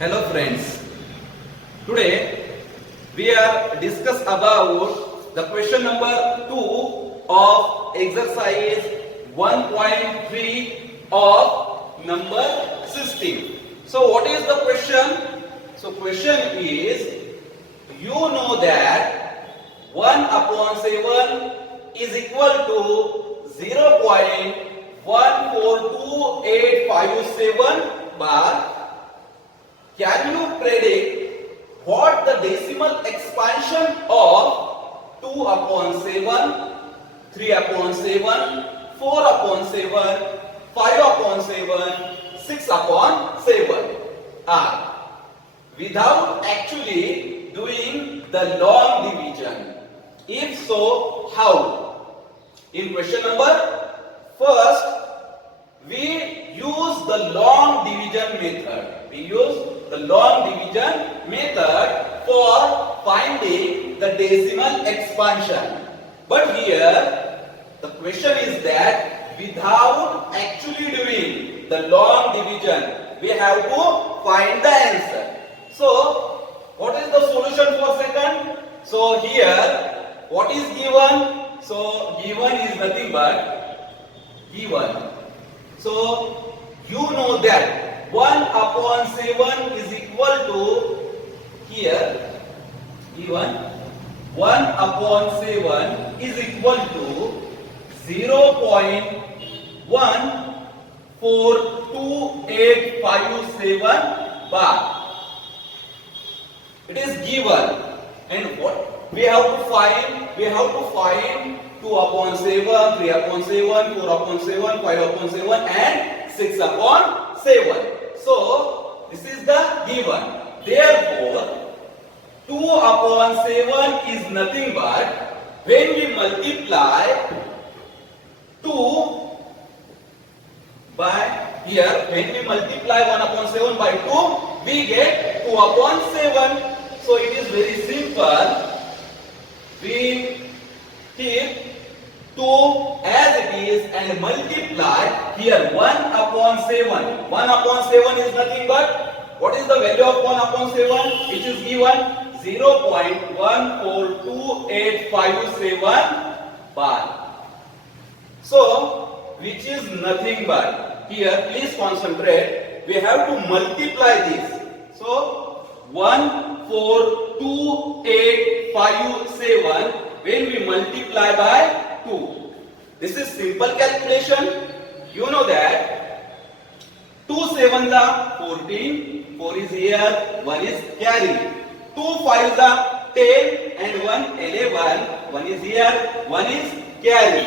Hello friends, today we are discuss about the question number 2 of exercise 1.3 of number system. So what is the question? So question is, you know that 1 upon 7 is equal to 0.142857 bar. Can you predict what the decimal expansion of 2 upon 7, 3 upon 7, 4 upon 7, 5 upon 7, 6 upon 7 are? Without actually doing the long division. If so, how? In question number first, we use the long division method. We use the long division method for finding the decimal expansion. But here the question is that without actually doing the long division, we have to find the answer. So what is the solution for second? So here what is given? So given is nothing but given. So you know that 1 upon 7 is equal to, here given 1 upon 7 is equal to 0.142857 bar. It is given, and what we have to find? We have to find 2 upon 7, 3 upon 7, 4 upon 7, 5 upon 7 and 6 upon 7. So this is the given. Therefore 2 upon 7 is nothing but, when we multiply 2 by here, when we multiply 1 upon 7 by 2, we get 2 upon 7. So it is very simple. We keep 2 as it is and multiply here 1 upon 7. 1 upon 7 is nothing but, what is the value of 1 upon 7? Which is given 0.142857 bar. So which is nothing but, here please concentrate, we have to multiply this. So 142,857 when we multiply by 2. This is simple calculation. You know that 2 sevens are 14, 4 is here, 1 is carry. 2 fives are 10 and 1 11, 1 is here, 1 is carry.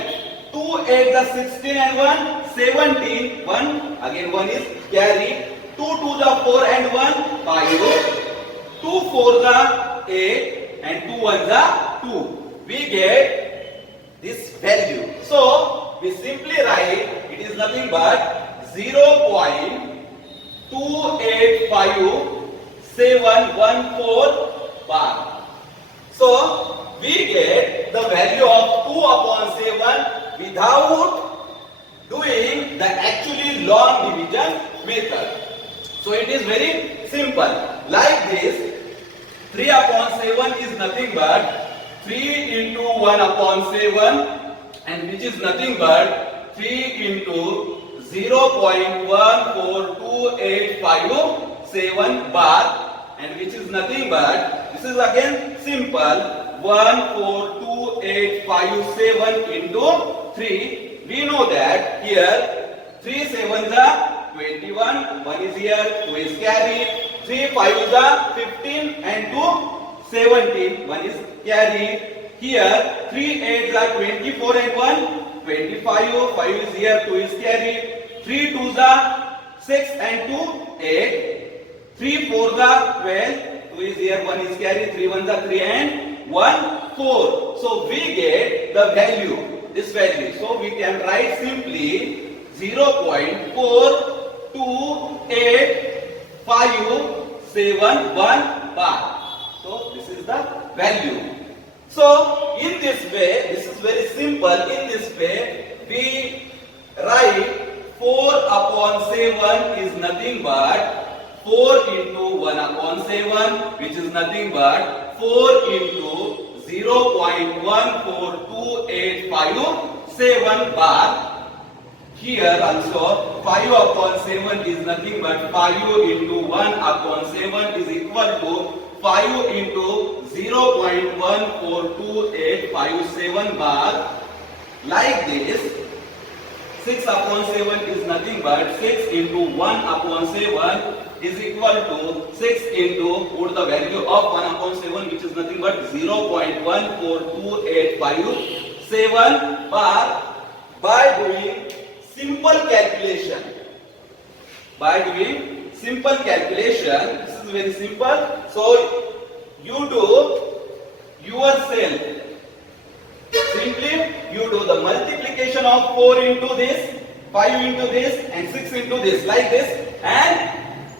2 eights are 16 and 1 17, 1 again 1 is carry. 2 twos are 4 and 1 5. 2 fours are 8 and 2 ones are 2. We get this value. So we simply write it is nothing but 0.285714 bar. So we get the value of 2 upon 7 without doing the actually long division method. So it is very simple. Like this, 3 upon 7 is nothing but 3 into 1 upon 7, and which is nothing but 3 into 0.142857 bar, and which is nothing but, this is again simple, 142,857 into 3. We know that here 3 sevens are 21, 1 is here, 2 is carry. 3 fives are 15 and 2 17, 1 is carry. Here 3 eights are 24 and 1 25, 5 is here, 2 is carry. 3 twos are 6 and 2 8. 3 fours are 12, 2 is here, 1 is carry. 3 ones are 3 and 1 4. So we get the value, this value. So we can write simply 0.428571 bar. So this is the value. So in this way, this is very simple. In this way, we write 4 upon 7 is nothing but 4 into 1 upon 7, which is nothing but 4 into 0.14285 bar. Here also 5 upon 7 is nothing but 5 into 1 upon 7 is equal to 5 into 0.14285 bar. Like this, 6 upon 7 is nothing but 6 into 1 upon 7 is equal to 6 into, put the value of 1 upon 7, which is nothing but 0.14285 bar. By doing simple calculation, this is very simple. So you do yourself. Simply you do the multiplication of 4 into this, 5 into this, and 6 into this, like this, and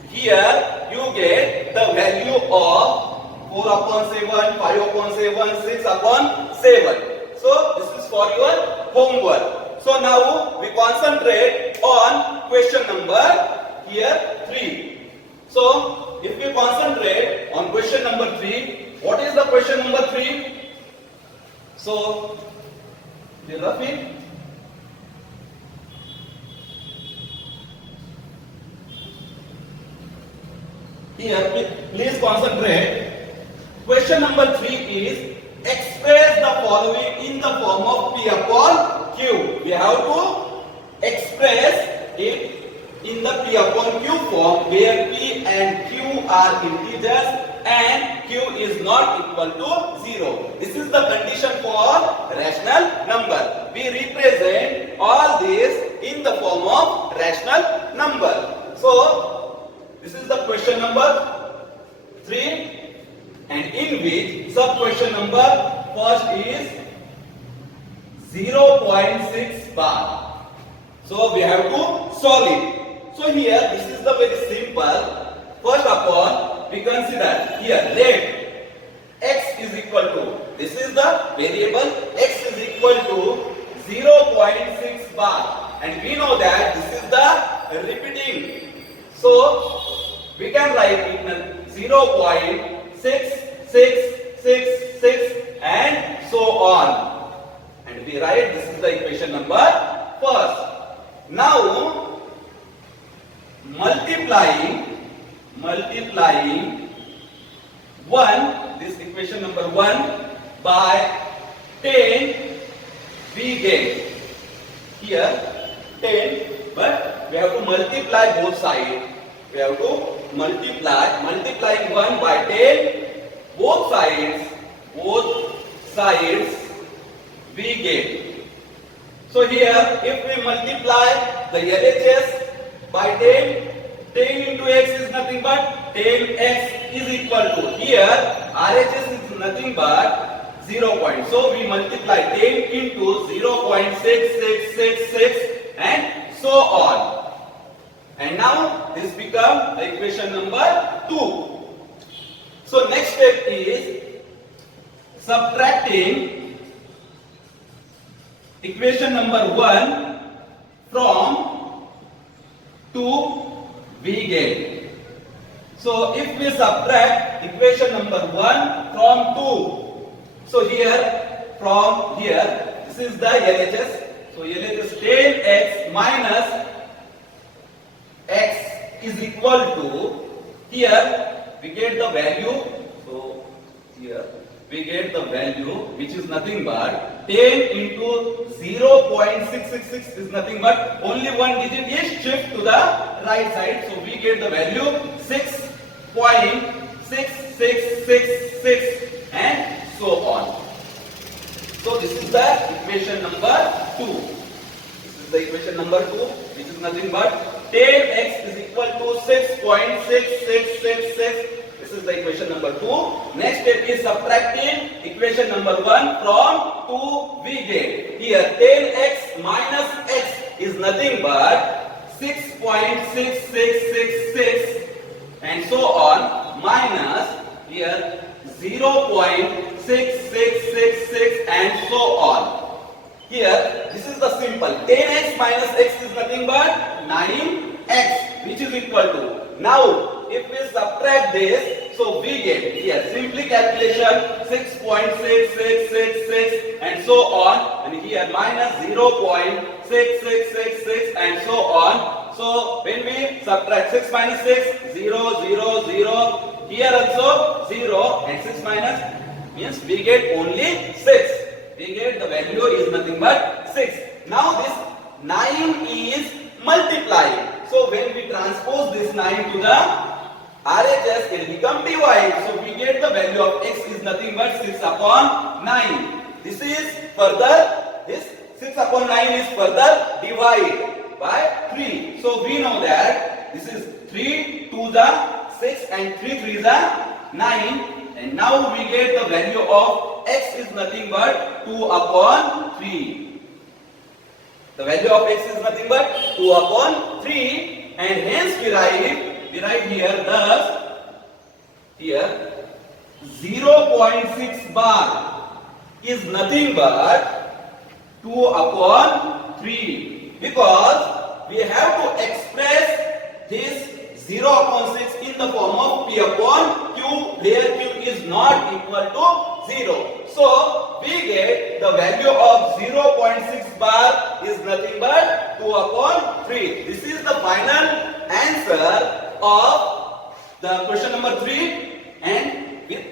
here you get the value of 4 upon 7, 5 upon 7, 6 upon 7. So this is for your homework. So now we concentrate on question number here 3. So if we concentrate on question number 3, what is the question number 3? So Rafi, here please concentrate. Question number 3 is express the following in the form of P upon Q. We have to express it in the P upon Q form, where P and Q are integers and Q is not equal to 0. This is the condition for rational number. We represent all this in the form of rational number. So this is the question number 3, and in which sub question number first is 0.6 bar. So we have to solve it. So here this is the very simple. First of all, we consider here let x is equal to, this is the variable, x is equal to 0.6 bar, and we know that this is the repeating. So we can write it 0.6666 and so on. And we write this is the equation number first. Now multiplying 1, this equation number 1 by 10, we get here 10, but we have to multiply both sides. We have to multiplying 1 by 10, both sides we get. So here if we multiply the LHS by 10, 10 into x is nothing but 10x is equal to, here RHS is nothing but 0. So we multiply 10 into 0.6666 and so on. And now this becomes the equation number 2. So next step is subtracting equation number 1 from 2 we get. So if we subtract equation number 1 from 2, so from here this is the LHS. So LHS 10x minus x is equal to, here we get the value. So here we get the value which is nothing but 10 into 0.666 is nothing but only one digit is shift to the right side. So we get the value 6.6666 and so on. So this is the equation number 2. This is the equation number 2, which is nothing but 10x is equal to 6.6666. This is the equation number 2. Next step is subtracting equation number 1 from 2 we get. Here 10x minus x is nothing but 6.6666 and so on, minus here 0.6666 and so on. Here this is the simple 10x minus x is nothing but 9x, which is equal to, now if we subtract this, so we get here simply calculation 6.6666 and so on, and here minus 0.6666 and so on. So when we subtract 6 minus 6, 0, 0, 0, here also 0, and 6 minus means we get only 6. We get the value is nothing but 6. Now this 9 is multiplying. So when we transpose this 9 to the RHS, it will become divide. So we get the value of x is nothing but 6 upon 9. This is further, this 6 upon 9 is further divide by 3. So we know that this is 3 to the 6 and 3 3 the 9. And now we get the value of x is nothing but 2 upon 3. The value of x is nothing but 2 upon 3, and hence we write here thus here 0.6 bar is nothing but 2 upon 3, because we have to express this 0 upon 6 in the form of p upon q, where q is not equal to 0. So we get the value of 0.6 bar is nothing but 2 upon 3. This is the final answer of the question number 3 and with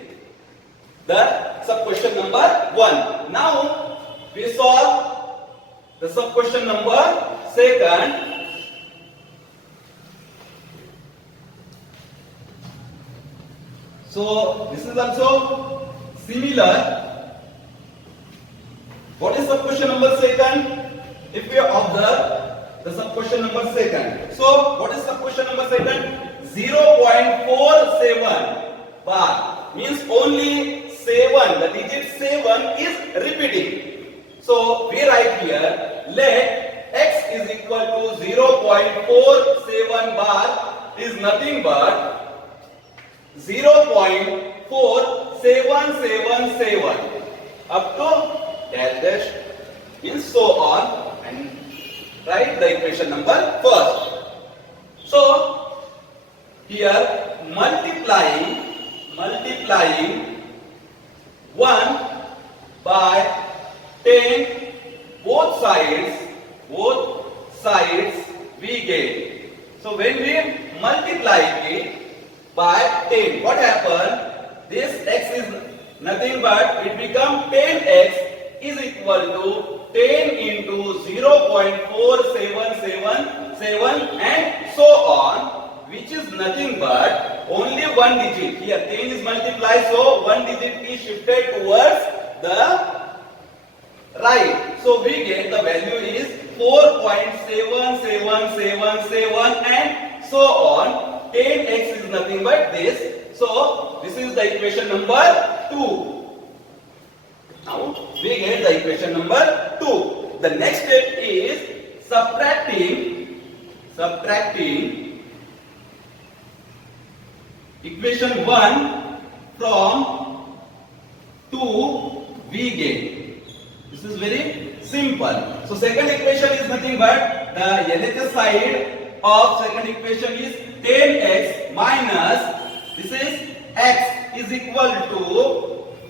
the sub question number 1. Now we solve the sub question number 2. So this is also similar. What is sub question number 2? If we observe the sub question number 2. So what is sub question number 2? 0.47 bar means only 7. The digit 7 is repeating. So we write here, let x is equal to 0.47 bar is nothing but 0.4777 up to dash dash means so on, and write the equation number first. So here multiplying 1 by 10 both sides we get. So when we multiply it by 10, what happened? This x is nothing but it become 10x is equal to 10 into 0.4777 and so on, which is nothing but only one digit. Here 10 is multiplied, so one digit is shifted towards the right. So we get the value is 4.7777 and so on. 10x is nothing but this. So this is the equation number 2. Now we get the equation number 2. The next step is subtracting equation 1 from 2 we get. This is very simple. So second equation is nothing but the LHS side of second equation is 10x minus this is x is equal to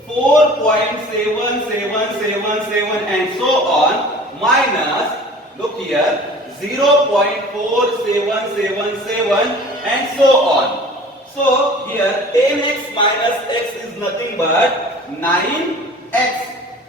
4.7777 and so on, minus look here 0.4777 and so on. So here 10x minus x is nothing but 9x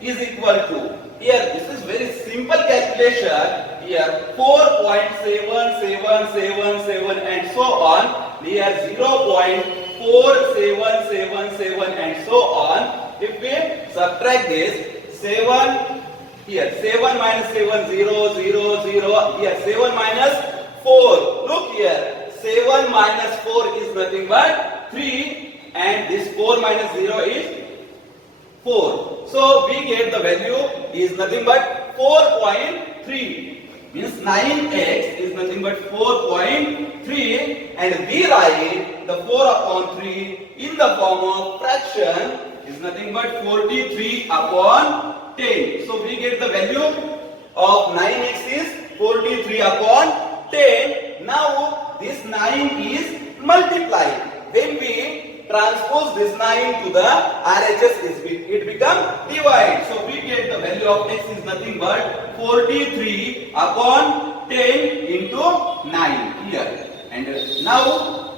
is equal to, here this is very simple calculation. Here 4.7777 and so on. Here 0.4777 and so on. If we subtract this 7, here 7 minus 7 0 0 0. Here 7 minus 4. Look here 7 minus 4 is nothing but 3, and this 4 minus 0 is 4. So we get the value is nothing but 4.3. Means 9x is nothing but 4.3, and we write the 4 upon 3 in the form of fraction is nothing but 43 upon 10. So we get the value of 9x is 43 upon 10. Now this 9 is multiplying. When we transpose this 9 to the RHS, it becomes divide. So we get the value of x is nothing but 43 upon 10 into 9 here. And now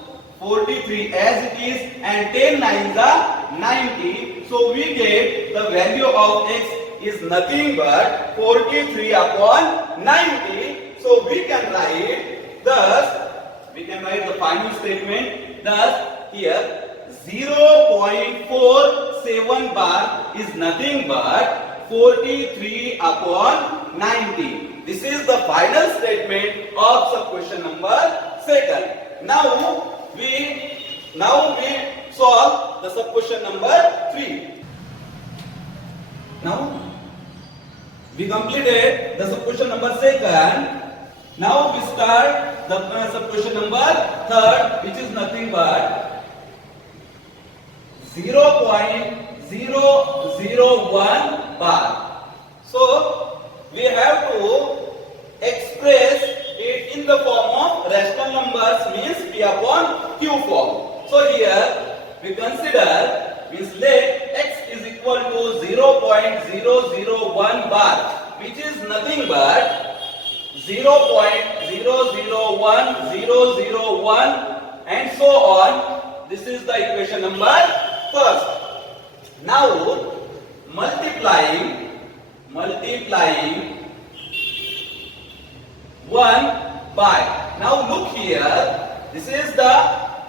43 as it is, and 10 nines are 90. So we get the value of x is nothing but 43 upon 90. So we can write the final statement. Thus here 0.47 bar is nothing but 43 upon 90. This is the final statement of sub question number 2. Now we solve the sub question number 3. Now we completed the sub question number 2. Now we start the sub question number 3, which is nothing but 0.001 bar. So we have to express it in the form of rational numbers, means P upon Q form. So here we consider, means let x is equal to 0.001 bar, which is nothing but 0.001001 and so on. This is the equation number 1. Now multiplying 1 by, now look here, this is the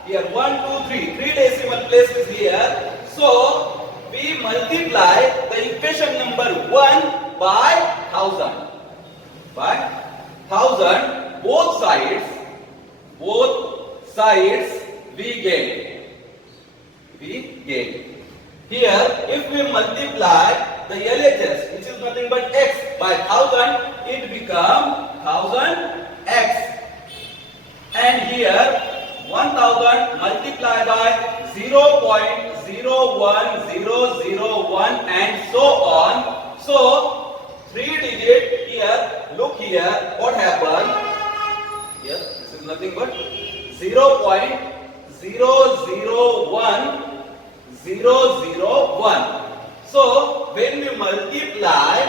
here 1 2 3 decimal places here. So we multiply the equation number 1 by 1000. Both sides we get. Here if we multiply the LHS, which is nothing but x, by 1000, it becomes 1000x. And here 1000 multiplied by 0.01001 and so on. So 3 digit here, look here, what happened? Here, this is nothing but 0.001001. So when we multiply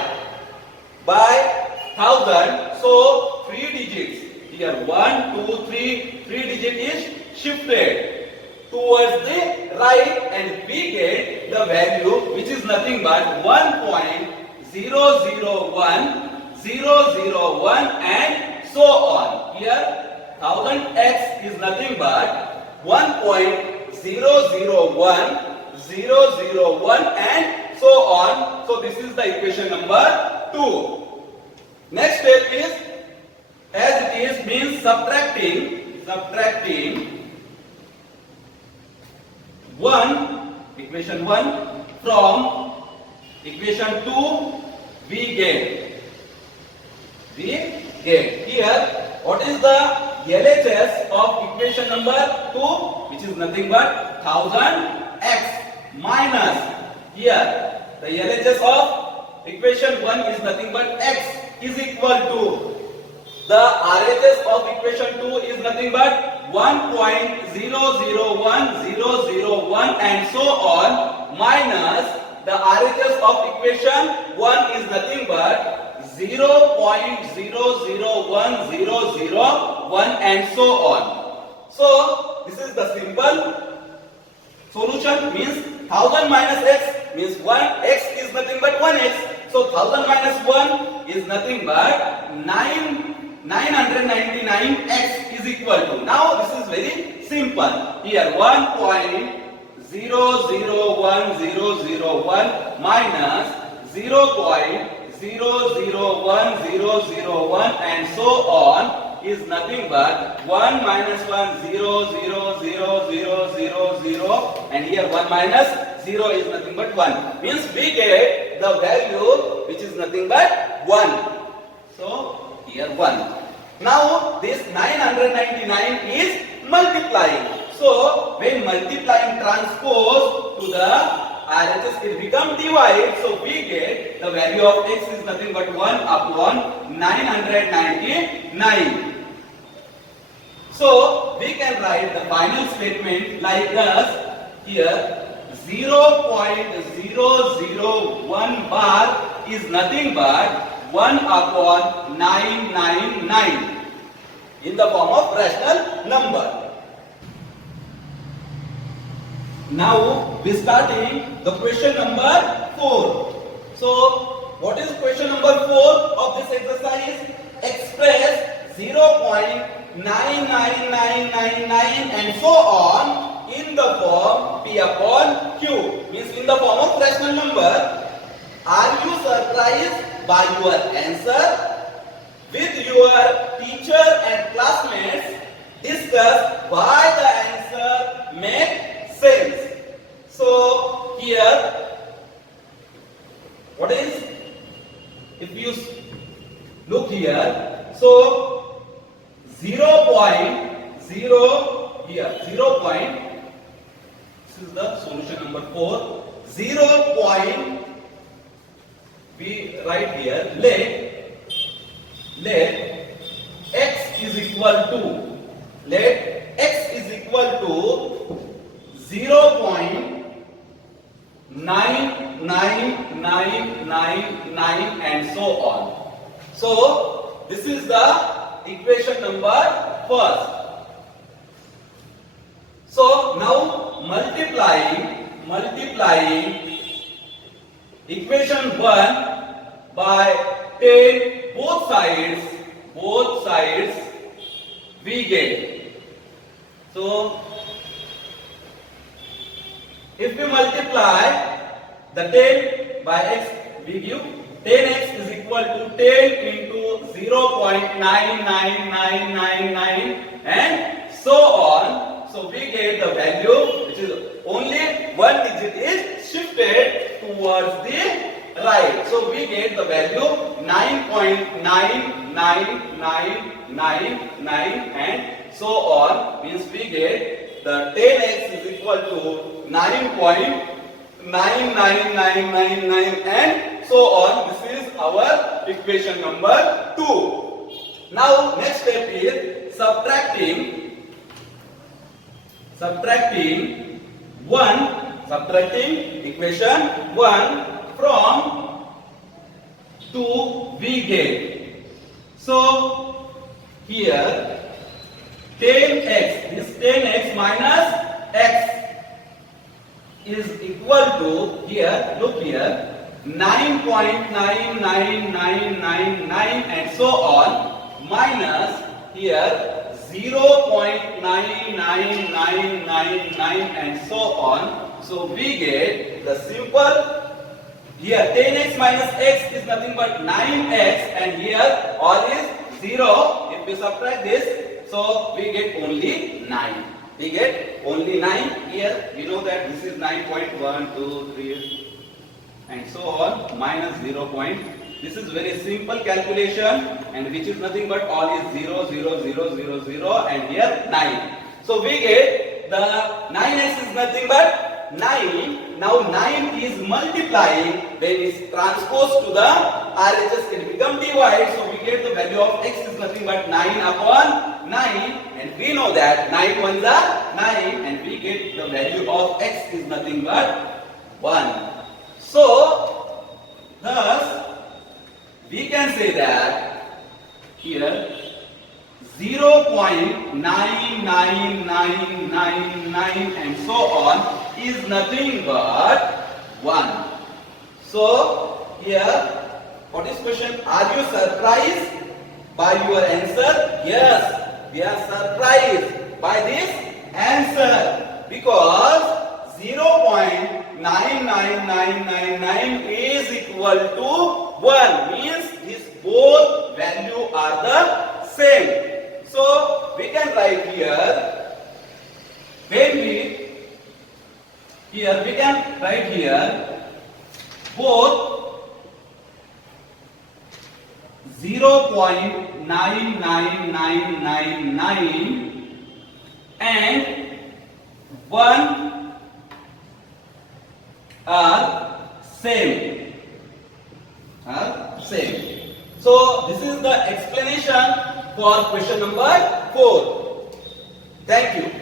by 1000, so 3 digits here, 1 2 3 digit is shifted towards the right, and we get the value which is nothing but 1.001001 and so on. Here 1000x is nothing but 1.001001 and so on. So this is the equation number 2. Next step is, as it is, means subtracting 1, equation 1 from equation 2, we get here, what is the LHS of equation number 2, which is nothing but 1000x, minus here the LHS of equation 1 is nothing but x, is equal to the RHS of equation 2 is nothing but 1.001001 and so on, minus the RHS of equation 1 is nothing but 0.001001 and so on. So this is the simple solution, means 1000 minus x means 1, x is nothing but 1x. So 1000 minus 1 is nothing but 999x is equal to. Now this is very simple. Here 1.001001 minus 0.001001 and so on is nothing but 1 minus 1 0 0 0 0 0 0 and here 1 minus 0 is nothing but 1, means we get the value which is nothing but 1. So here 1. Now this 999 is multiplying. So when multiplying transpose to the RHS, it becomes divide. So we get the value of x is nothing but 1 upon 999. So we can write the final statement like this. Here 0.001 bar is nothing but 1 upon 999 in the form of rational number. Now we starting the question number 4. So what is question number 4 of this exercise? Express 0.99999 and so on in the form P upon Q, means in the form of rational number. Are you surprised by your answer? With your teacher and classmates, discuss why the answer makes sense. So here, what is, if you look here, so 0.0 here, 0. This is the solution number 4. 0. We write here, let x is equal to 0.99999 and so on. So this is the equation number first. So now multiplying equation 1 by 10 both sides we get. So if we multiply the 10 by x, we give 10x is equal to 10 into 0.99999 and so on. So we get the value which is only one digit is shifted towards the right. So we get the value 9.99999 and so on, means we get the 10x is equal to 9.99999 and so on. This is our equation number 2. Now next step is subtracting equation 1 from 2 we get. So here 10x, this 10x minus x is equal to, here look here, 9.99999 and so on, minus here 0.99999 and so on. So we get the simple, here 10x minus x is nothing but 9x and here all is 0. If we subtract this, so we get only 9. We get only 9 here. We know that this is 9.123 and so on, minus 0. This is very simple calculation and which is nothing but all is 0, 0, 0, 0, 0 and here 9. So we get the 9x is nothing but 9. Now 9 is multiplying, when it's transposed to the RHS it becomes divide. So we get the value of x is nothing but 9 upon 9 and we know that 9 ones are 9 and we get the value of x is nothing but 1. So thus we can say that here 0.99999 and so on is nothing but 1. So here, what is question? Are you surprised by your answer? Yes, we are surprised by this answer because 0.99999 is equal to 1, means these both value are the same. So we can write here, we can write here both 0.99999 and 1 are same. So this is the explanation for question number 4. Thank you.